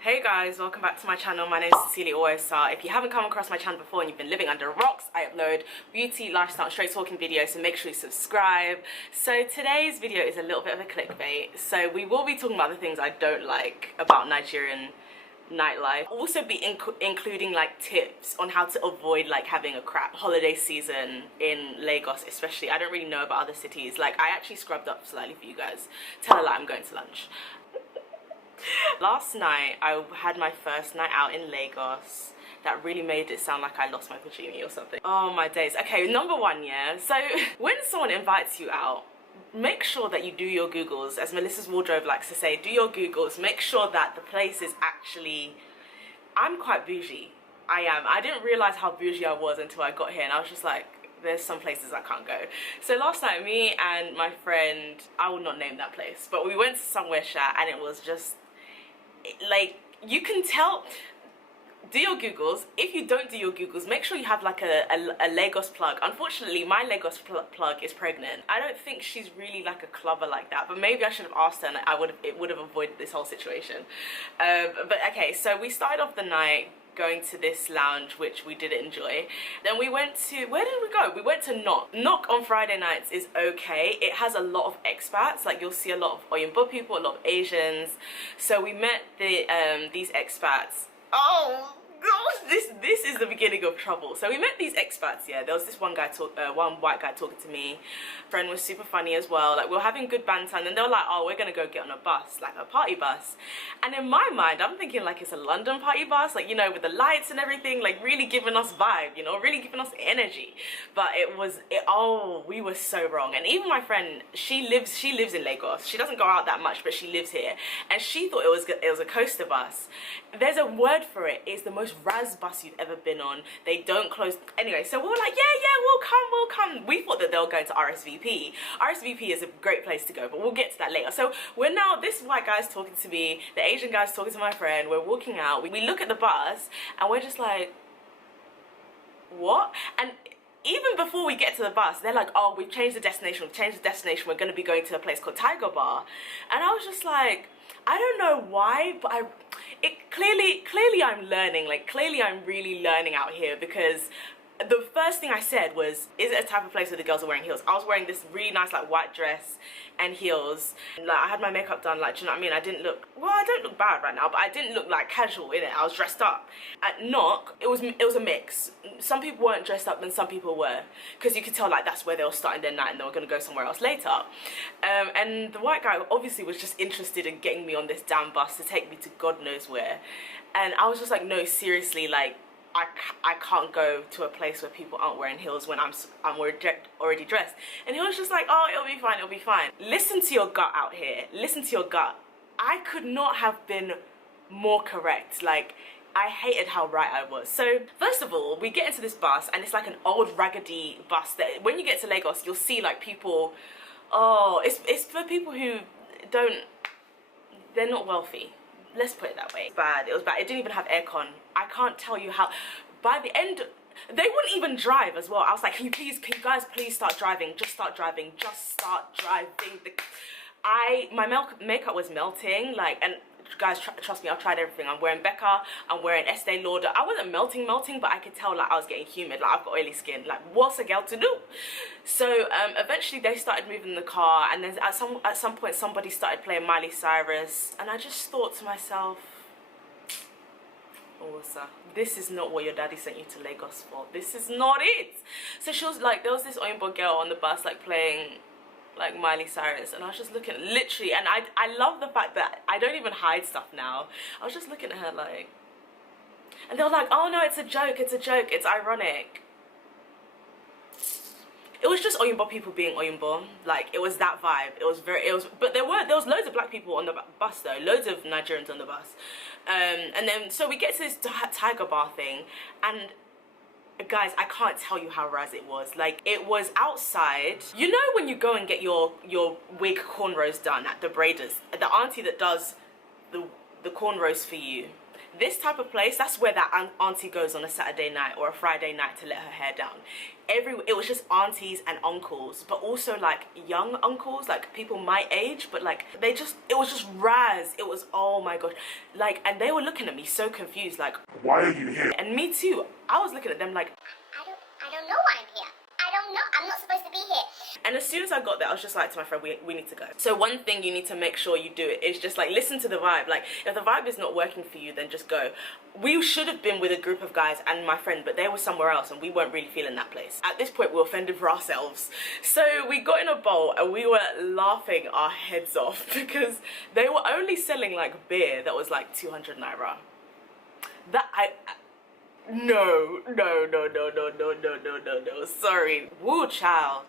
Hey guys, welcome back to my channel. My name is SincerelyOghosa. If you haven't come across my channel before and you've been living under rocks, I upload beauty, lifestyle, and straight talking videos, so make sure you subscribe. So today's video is a little bit of a clickbait. So we will be talking about the things I don't like about Nigerian nightlife. I'll also be including like tips on how to avoid like having a crap holiday season in Lagos, especially. I don't really know about other cities. Like, I actually scrubbed up slightly for you guys. Tell a lie, I'm going to lunch. Last night I had my first night out in Lagos. That really made it sound like I lost my virginity or something. Oh my days. Okay, number one, yeah. So when someone invites you out, make sure that you do your Googles. As Melissa's Wardrobe likes to say, do your Googles. Make sure that the place is actually... I'm quite bougie. I am. I didn't realize how bougie I was until I got here, and I was just like, there's some places I can't go. So last night, me and my friend, I will not name that place, but we went to somewhere shat, and it was just like, you can tell. Do your Googles. If you don't do your Googles, make sure you have like a Lagos plug. Unfortunately, my Lagos plug is pregnant. I don't think she's really like a clubber like that, but maybe I should have asked her and it would have avoided this whole situation. But okay, so we started off the night going to this lounge, which we did enjoy. Then we went to, where did we go? We went to Knock. Knock on Friday nights is okay. It has a lot of expats. Like, you'll see a lot of Oyinbo people, a lot of Asians. So we met these expats. Oh gosh, this is the beginning of trouble. So we met these expats. Yeah, there was this one white guy talking to me. Friend was super funny as well. Like, we were having good banter, and then they were like, oh, we're gonna go get on a bus, like a party bus. And in my mind, I'm thinking like it's a London party bus, like, you know, with the lights and everything, like really giving us vibe, you know, really giving us energy. But oh, we were so wrong. And even my friend, she lives in Lagos. She doesn't go out that much, but she lives here, and she thought it was a coaster bus. There's a word for it. It's the most Raz bus you've ever been on. They don't close. Anyway, so we were like, yeah, we'll come. We thought that they were going to RSVP. RSVP is a great place to go, but we'll get to that later. So we're now, this white guy's talking to me, the Asian guy's talking to my friend, we're walking out, we look at the bus, and we're just like, what? And even before we get to the bus, they're like, oh, we've changed the destination, we're going to be going to a place called Tiger Bar. And I was just like, I don't know why, but clearly I'm learning. Like, clearly I'm really learning out here, because the first thing I said was, is it a type of place where the girls are wearing heels? I was wearing this really nice like white dress and heels. Like, I had my makeup done, like, do you know what I mean? I didn't look, well, I don't look bad right now, but I didn't look like casual in it. I was dressed up. At Knock, it was a mix. Some people weren't dressed up and some people were, because you could tell like that's where they were starting their night and they were going to go somewhere else later. And the white guy obviously was just interested in getting me on this damn bus to take me to God knows where. And I was just like, no, seriously, like, I can't go to a place where people aren't wearing heels when I'm already dressed. And he was just like, oh, it'll be fine, it'll be fine. Listen to your gut out here. Listen to your gut. I could not have been more correct. Like, I hated how right I was. So first of all, we get into this bus, and it's like an old raggedy bus that when you get to Lagos, you'll see like people, oh, it's for people who they're not wealthy. Let's put it that way. Bad. It was bad. It didn't even have aircon. I can't tell you how. By the end, they wouldn't even drive as well. I was like, can you guys please start driving? Just start driving. Just start driving. My makeup was melting. Like, and guys, trust me, I've tried everything. I'm wearing Becca. I'm wearing Estee Lauder. I wasn't melting, but I could tell like I was getting humid. Like, I've got oily skin. Like, what's a girl to do? So eventually they started moving the car, and then at some point somebody started playing Miley Cyrus, and I just thought to myself, Osa, this is not what your daddy sent you to Lagos for. This is not it. So she was like, there was this Oyinbo girl on the bus like playing like Miley Cyrus, and I was just looking, literally, and I love the fact that I don't even hide stuff now. I was just looking at her like, and they were like, oh no, it's a joke, it's ironic. It was just Oyinbo people being Oyinbo. Like, it was that vibe. But there was loads of black people on the bus though, loads of Nigerians on the bus. And then, so we get to this Tiger Bar thing, and guys, I can't tell you how raz it was. Like, it was outside. You know when you go and get your wig cornrows done at the braiders, the auntie that does the cornrows for you, This type of place, that's where that auntie goes on a Saturday night or a Friday night to let her hair down. It was just aunties and uncles, but also like young uncles, like people my age, but like it was just raz. It was, oh my gosh, like, and they were looking at me so confused, like, why are you here? And me too, I was looking at them like, I don't know why I'm here. I don't know, I'm not supposed to be here. And as soon as I got there, I was just like to my friend, we need to go. So one thing you need to make sure you do it is just like listen to the vibe. Like if the vibe is not working for you, then just go. We should have been with a group of guys and my friend, but they were somewhere else and we weren't really feeling that place. At this point, we were offended for ourselves. So we got in a bowl and we were laughing our heads off because they were only selling like beer that was like 200 naira. No, sorry. Woo, child.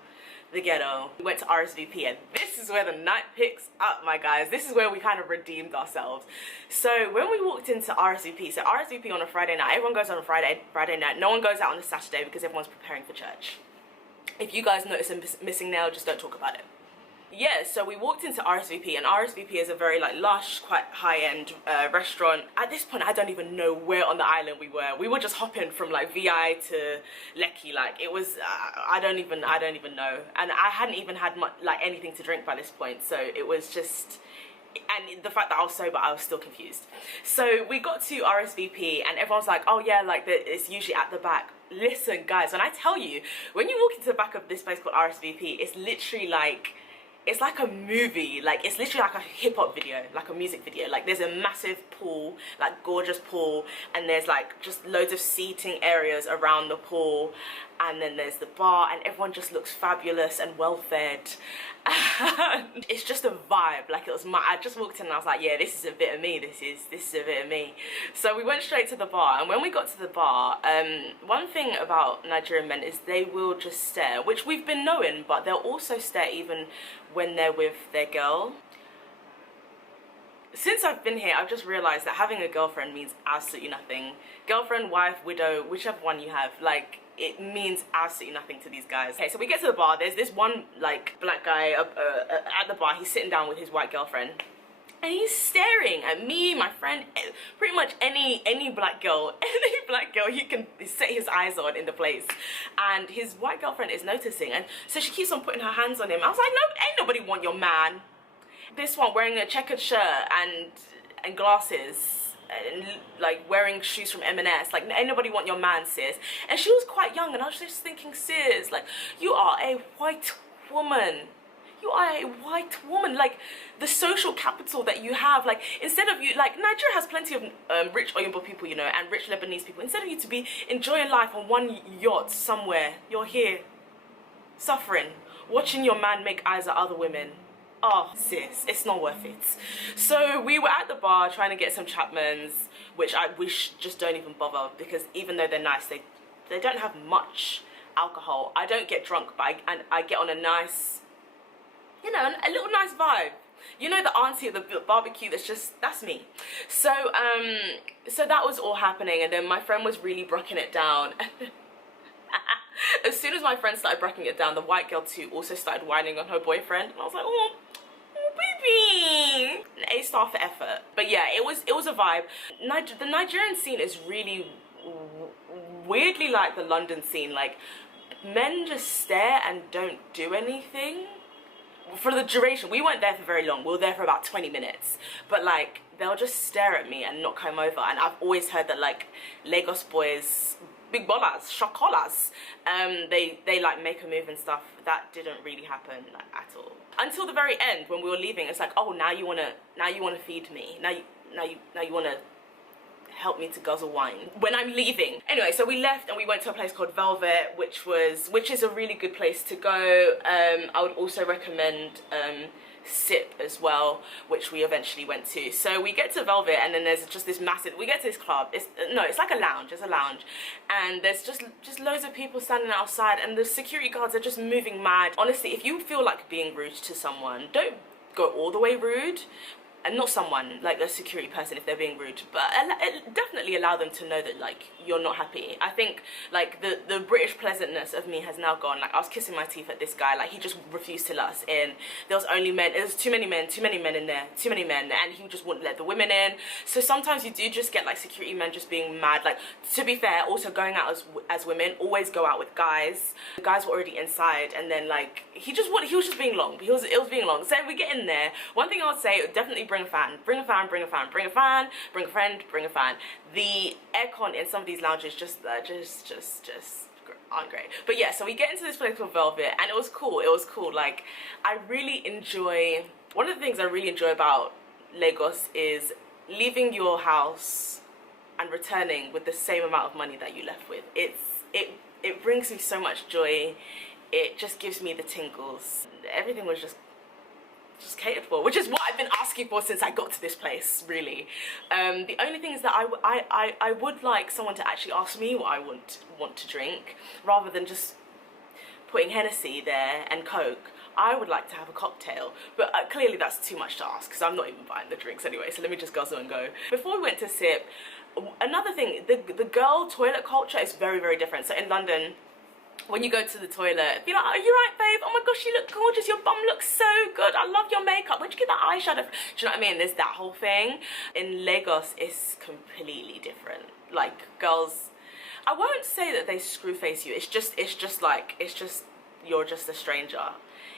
The ghetto. We went to RSVP and this is where the night picks up, my guys. This is where we kind of redeemed ourselves. So when we walked into RSVP, so RSVP on a Friday night, everyone goes on a Friday night. No one goes out on a Saturday because everyone's preparing for church. If you guys notice a missing nail, just don't talk about it. Yeah, so we walked into RSVP and RSVP is a very like lush, quite high-end restaurant. At this point, I don't even know where on the island we were. We were just hopping from like VI to Lekki. Like it was, I don't even know. And I hadn't even had much, like anything to drink by this point. So it was just, and the fact that I was sober, I was still confused. So we got to RSVP and everyone's like, oh yeah, like it's usually at the back. Listen, guys, when I tell you, when you walk into the back of this place called RSVP, it's literally like, it's like a movie, like it's literally like a hip-hop video, like a music video. Like there's a massive pool, like gorgeous pool, and there's like just loads of seating areas around the pool, and then there's the bar, and everyone just looks fabulous and well-fed. It's just a vibe. Like it was I just walked in and I was like, yeah, this is a bit of me, this is a bit of me. So we went straight to the bar, and when we got to the bar, one thing about Nigerian men is they will just stare, which we've been knowing, but they'll also stare even when they're with their girl. Since I've been here, I've just realized that having a girlfriend means absolutely nothing. Girlfriend, wife, widow, whichever one you have, like, it means absolutely nothing to these guys. Okay, so we get to the bar. There's this one, like, black guy at the bar. He's sitting down with his white girlfriend. And he's staring at me, my friend, pretty much any black girl, he can set his eyes on in the place. And his white girlfriend is noticing, and so she keeps on putting her hands on him. I was like, no, ain't nobody want your man. This one wearing a checkered shirt and glasses, and like wearing shoes from M&S, like ain't nobody want your man, sis. And she was quite young, and I was just thinking, sis, like you are a white woman. You are a white woman, like the social capital that you have, like instead of you, like Nigeria has plenty of rich Oyinbo people, you know, and rich Lebanese people. Instead of you to be enjoying life on one yacht somewhere, you're here suffering, watching your man make eyes at other women. Oh, sis, it's not worth it. So we were at the bar trying to get some Chapmans, which I wish just don't even bother, because even though they're nice, they don't have much alcohol. I don't get drunk, but I get on a nice, you know, a little nice vibe. You know, the auntie at the barbecue, that's me. So so that was all happening, and then my friend was really breaking it down. As soon as my friend started breaking it down, the white girl too also started whining on her boyfriend, and I was like, oh baby, an A-star for effort. But yeah, it was a vibe. The Nigerian scene is really weirdly like the London scene. Like men just stare and don't do anything for the duration. We weren't there for very long. We were there for about 20 minutes. But like they'll just stare at me and not come over. And I've always heard that like Lagos boys, big ballers, shokolas, they like make a move and stuff. That didn't really happen like, at all. Until the very end when we were leaving, it's like, oh, now you wanna feed me. Now you wanna help me to guzzle wine when I'm leaving. Anyway, so we left and we went to a place called Velvet, which is a really good place to go. I would also recommend Sip as well, which we eventually went to. So we get to Velvet, and then there's just this massive, we get to this club, it's like a lounge, it's a lounge, and there's just loads of people standing outside, and the security guards are just moving mad. Honestly, if you feel like being rude to someone, don't go all the way rude, and not someone, like a security person if they're being rude, but definitely allow them to know that like you're not happy. I think like the British pleasantness of me has now gone. Like I was kissing my teeth at this guy, like he just refused to let us in. There was only men, there was too many men in there, too many men, and he just wouldn't let the women in. So sometimes you do just get like security men just being mad. Like, to be fair, also going out as women, always go out with guys. The guys were already inside, and then like he was just being long. It was being long. So if we get in there, one thing I would say, definitely bring a fan, bring a fan, bring a fan, bring a fan, bring a friend, bring a fan. The aircon in some of these lounges just aren't great. But yeah, so we get into this place called Velvet, and it was cool. Like, I really enjoy, one of the things I really enjoy about Lagos is leaving your house and returning with the same amount of money that you left with. It brings me so much joy. It just gives me the tingles. Everything was just catered for, which is what I've been asking for since I got to this place, really. The only thing is that I would like someone to actually ask me what I want to drink, rather than just putting Hennessy there and Coke. I would like to have a cocktail, but clearly that's too much to ask because I'm not even buying the drinks anyway, so let me just guzzle and go. Before we went to sip, another thing, the girl toilet culture is very, very different. So in London, when you go to the toilet, be like, "Are you right, babe? Oh my gosh, you look gorgeous. Your bum looks so good. I love your makeup. Where'd you get that eyeshadow from?" Do you know what I mean? There's that whole thing. In Lagos, it's completely different. Like, girls, I won't say that they screw face you. It's just you're just a stranger.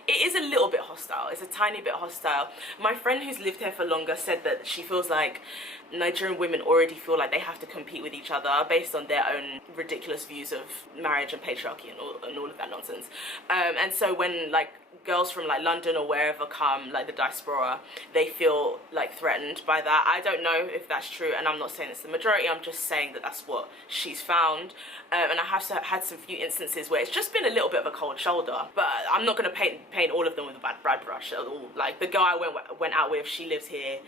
It is a little bit hostile. It's a tiny bit hostile. My friend who's lived here for longer said that she feels like Nigerian women already feel like they have to compete with each other based on their own ridiculous views of marriage and patriarchy and all of that nonsense. And so when like girls from like London or wherever come, like the diaspora, they feel like threatened by that. I don't know if that's true, and I'm not saying it's the majority. I'm just saying that that's what she's found. And I have had some few instances where it's just been a little bit of a cold shoulder, but I'm not going to paint all of them with a bad brush at all. Like the girl I went out with, she lives here.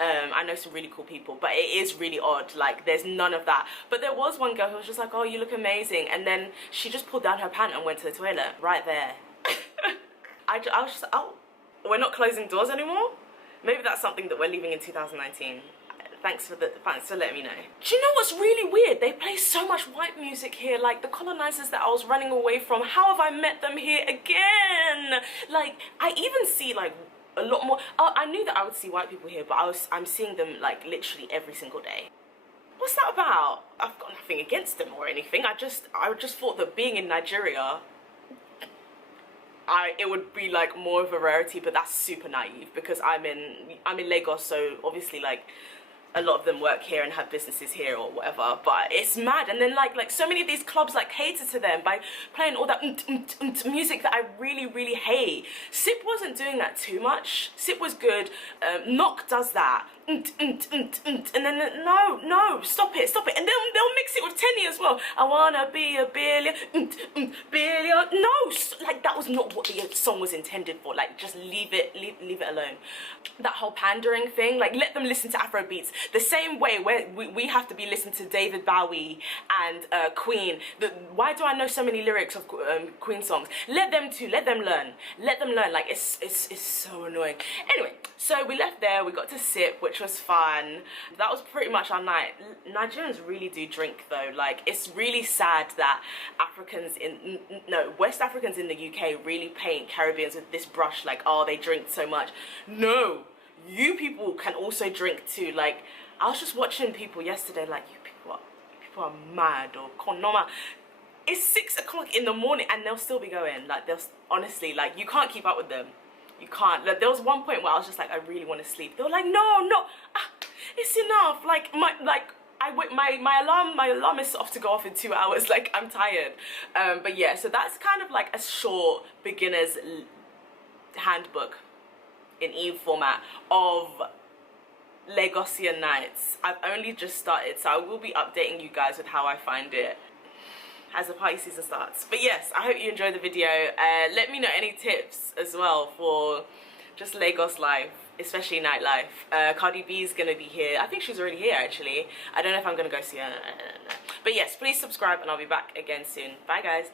I know some really cool people, but it is really odd. Like, there's none of that. But there was one girl who was just like, "Oh, you look amazing," and then she just pulled down her pant and went to the toilet right there. I was just, oh, we're not closing doors anymore? Maybe that's something that we're leaving in 2019. Thanks for letting me know. Do you know what's really weird? They play so much white music here, like the colonizers that I was running away from. How have I met them here again? Like, I even see like a lot more. I knew that I would see white people here, but I'm seeing them like literally every single day. What's that about? I've got nothing against them or anything. I just thought that being in Nigeria, it would be like more of a rarity, but that's super naive because I'm in Lagos, so obviously like a lot of them work here and have businesses here or whatever, but it's mad. And then like so many of these clubs like cater to them by playing all that music that I really, really hate. Sip wasn't doing that too much. Sip was good. Knock does that. And then no, stop it, and they'll mix it with Tenny as well. I wanna be a billion, billion. No, like that was not what the song was intended for. Like, just leave it alone. That whole pandering thing, like let them listen to Afro beats the same way where we have to be listening to David Bowie and Queen. Why do I know so many lyrics of Queen songs? Let them learn. Like, it's so annoying. Anyway, so we left there, we got to Sip, which was fun. That was pretty much our night. Nigerians really do drink though. Like, it's really sad that West Africans in the UK really paint Caribbeans with this brush, like, oh, they drink so much. No, you people can also drink too. Like, I was just watching people yesterday, like, you people are mad or konoma. It's 6 o'clock in the morning and they'll still be going. Like, honestly, like, you can't keep up with them. You can't. Like, there was one point where I was just like, I really want to sleep. They were like, no, it's enough. Like, my alarm is off to go off in 2 hours. Like, I'm tired. But yeah, so that's kind of like a short beginner's handbook in e-format of Lagosian nights. I've only just started, so I will be updating you guys with how I find it as the party season starts. But yes, I hope you enjoyed the video. Let me know any tips as well for just Lagos life, especially nightlife. Cardi B is gonna be here. I think she's already here actually. I don't know if I'm gonna go see her. But yes, please subscribe and I'll be back again soon. Bye guys.